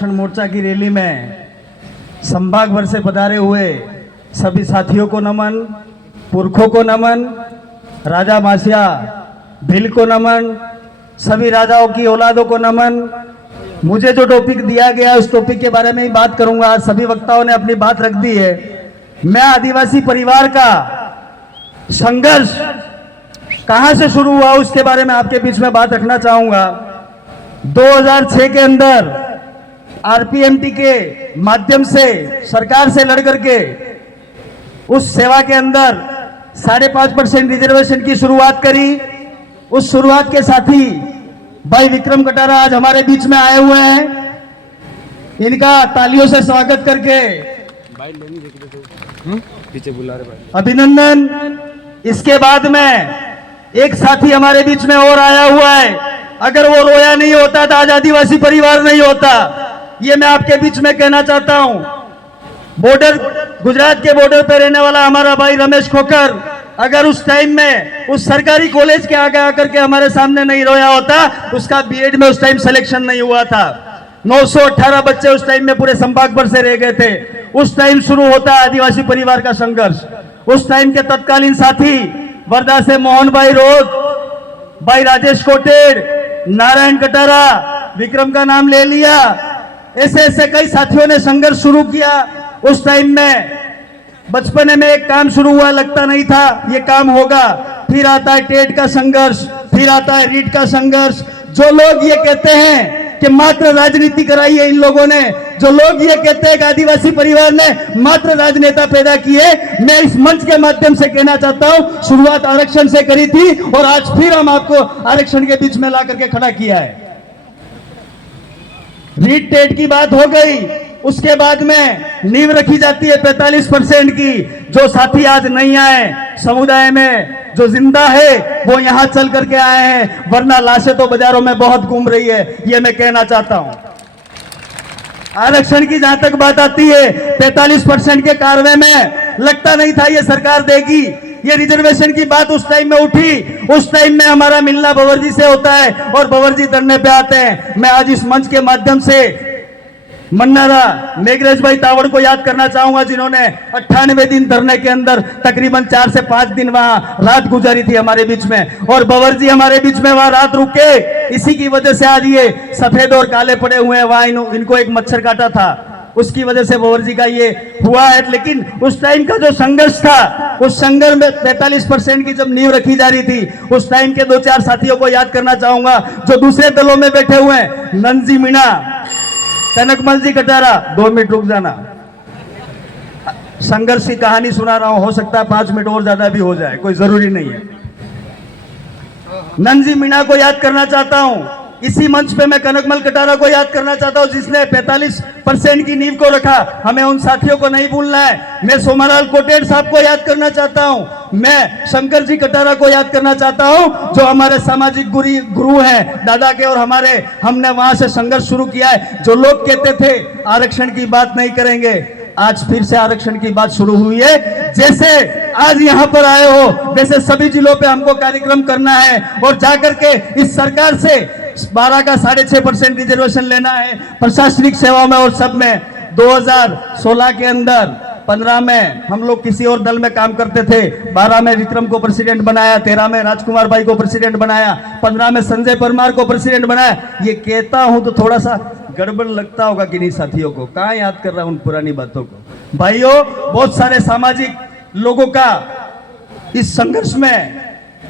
मोर्चा की रैली में संभाग भर से पधारे हुए सभी साथियों को नमन, पुरखों को नमन, राजा मासिया भील को नमन, सभी राजाओं की औलादों को नमन। मुझे जो टॉपिक दिया गया उस टॉपिक के बारे में ही बात करूंगा। आज सभी वक्ताओं ने अपनी बात रख दी है। मैं आदिवासी परिवार का संघर्ष कहां से शुरू हुआ उसके बारे में आपके बीच में बात रखना चाहूंगा। 2006 के अंदर आरपीएमटी के माध्यम से सरकार से लड़ करके उस सेवा के अंदर 5.5% रिजर्वेशन की शुरुआत करी। उस शुरुआत के साथ ही भाई विक्रम कटारा आज हमारे बीच में आए हुए हैं। इनका तालियों से स्वागत करके पीछे बुला रहे भाई, अभिनंदन। इसके बाद में एक साथी हमारे बीच में और आया हुआ है। अगर वो रोया नहीं होता तो आज आदिवासी परिवार नहीं होता। ये मैं आपके बीच में कहना चाहता हूं। बॉर्डर, गुजरात के बॉर्डर पर रहने वाला हमारा भाई रमेश खोकर अगर उस टाइम में उस सरकारी कॉलेज के आगे आकर के हमारे सामने नहीं रोया होता, उसका बीएड में उस टाइम सिलेक्शन नहीं हुआ था। 918 बच्चे उस टाइम में पूरे संभाग भर से रह गए थे। उस टाइम शुरू होता है आदिवासी परिवार का संघर्ष। उस टाइम के तत्कालीन साथी वर्धा से मोहन भाई रोज, भाई राजेश कोटेड़, नारायण कटारा, विक्रम का नाम ले लिया, ऐसे ऐसे कई साथियों ने संघर्ष शुरू किया। उस टाइम में बचपने में एक काम शुरू हुआ, लगता नहीं था ये काम होगा। फिर आता है टेट का संघर्ष, फिर आता है रीट का संघर्ष। जो लोग ये कहते हैं कि मात्र राजनीति कराई है इन लोगों ने, जो लोग ये कहते हैं कि आदिवासी परिवार ने मात्र राजनेता पैदा किए, मैं इस मंच के माध्यम से कहना चाहता हूं शुरुआत आरक्षण से करी थी और आज फिर हम आपको आरक्षण के बीच में ला करके खड़ा किया है। रीट टेट की बात हो गई, उसके बाद में नींव रखी जाती है 45% की। जो साथी आज नहीं आए समुदाय में, जो जिंदा है वो यहां चल करके आए हैं, वरना लाशें तो बाजारों में बहुत घूम रही है। ये मैं कहना चाहता हूं। आरक्षण की जहां तक बात आती है, 45% के कार्रवाई में लगता नहीं था ये सरकार देगी। ये रिजर्वेशन की बात उस टाइम में उठी, उस टाइम में हमारा मिलना बंवर से होता है और बंवर धरने पे आते हैं। मैं आज इस मंच के माध्यम से मन्नारा मेघराज भाई तावड़ को याद करना चाहूंगा, जिन्होंने 98 दिन धरने के अंदर तकरीबन 4 से 5 दिन वहां रात गुजारी थी हमारे बीच में, और बंवर जी हमारे बीच में वहां रात रुके। इसी की वजह से आज ये सफेद और काले पड़े हुए हैं। वहां इनको एक मच्छर काटा था, उसकी वजह से बंवर जी का ये हुआ है। लेकिन उस टाइम का जो संघर्ष था, उस संघर्ष में 45% की जब नींव रखी जा रही थी, उस टाइम के 2-4 साथियों को याद करना चाहूंगा जो दूसरे दलों में बैठे हुए हैं। नंजी मीणा, कनकमल जी कटारा, 2 मिनट रुक जाना। संघर्ष की कहानी सुना रहा हूं, हो सकता है 5 मिनट और ज्यादा भी हो जाए, कोई जरूरी नहीं है। नंजी मीणा को याद करना चाहता हूं। इसी मंच पे मैं कनकमल कटारा को याद करना चाहता हूं, जिसने 45% की नींव को रखा। हमें उन साथियों को नहीं भूलना है। मैं सोमालाल कोटेड़ साहब को याद करना चाहता हूं। मैं शंकर जी कटारा को याद करना चाहता हूं, जो हमारे सामाजिक गुरु हैं दादा के, और हमने वहां से संघर्ष शुरू किया है। जो लोग कहते थे आरक्षण की बात नहीं करेंगे, आज फिर से आरक्षण की बात शुरू हुई है। जैसे आज यहां पर आए हो, वैसे सभी जिलों पे हमको कार्यक्रम करना है और जाकर के इस सरकार से 12 का 6.5% रिजर्वेशन लेना है प्रशासनिक सेवाओं में और सब में। 2016 के अंदर 15 में हम लोग किसी और दल में काम करते थे। 12 में विक्रम को प्रेसिडेंट बनाया, 13 में राजकुमार भाई को प्रेसिडेंट बनाया, 15 में संजय परमार को प्रेसिडेंट बनाया। ये कहता हूं तो थोड़ा सा गड़बड़ लगता होगा कि नहीं साथियों को, कहां याद कर रहा हूं उन पुरानी बातों को। भाइयों, बहुत सारे सामाजिक लोगों का इस संघर्ष में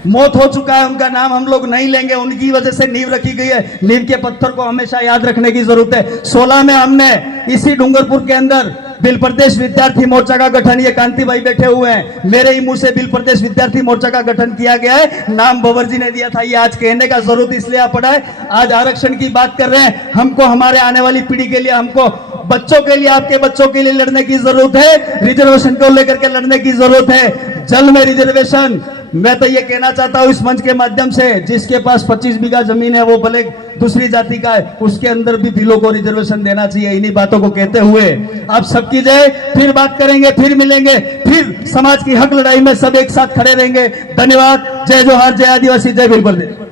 मौत हो चुका है, उनका नाम हम लोग नहीं लेंगे। उनकी वजह से नींव रखी गई है। नींव के पत्थर को हमेशा याद रखने की जरूरत है। 16 में हमने इसी डूंगरपुर के अंदर बिल प्रदेश विद्यार्थी मोर्चा का गठन, ये कांति भाई बैठे हुए हैं, मेरे ही मुंह से बिल प्रदेश विद्यार्थी मोर्चा का गठन किया गया है। नाम बंवर जी ने दिया था। ये आज कहने का जरूरत इसलिए आ पड़ा है, आज आरक्षण की बात कर रहे हैं। हमको हमारे आने वाली पीढ़ी के लिए, हमको बच्चों के लिए, आपके बच्चों के लिए लड़ने की जरूरत है। रिजर्वेशन को लेकर के लड़ने की जरूरत है। जल में रिजर्वेशन, मैं तो ये कहना चाहता हूं इस मंच के माध्यम से, जिसके पास 25 बीघा जमीन है, वो भले दूसरी जाति का है, उसके अंदर भी भीलों को रिजर्वेशन देना चाहिए। इन्हीं बातों को कहते हुए आप सबकी जय। फिर बात करेंगे, फिर मिलेंगे, फिर समाज की हक लड़ाई में सब एक साथ खड़े रहेंगे। धन्यवाद। जय जोहार, जय आदिवासी, जय भील प्रदेश।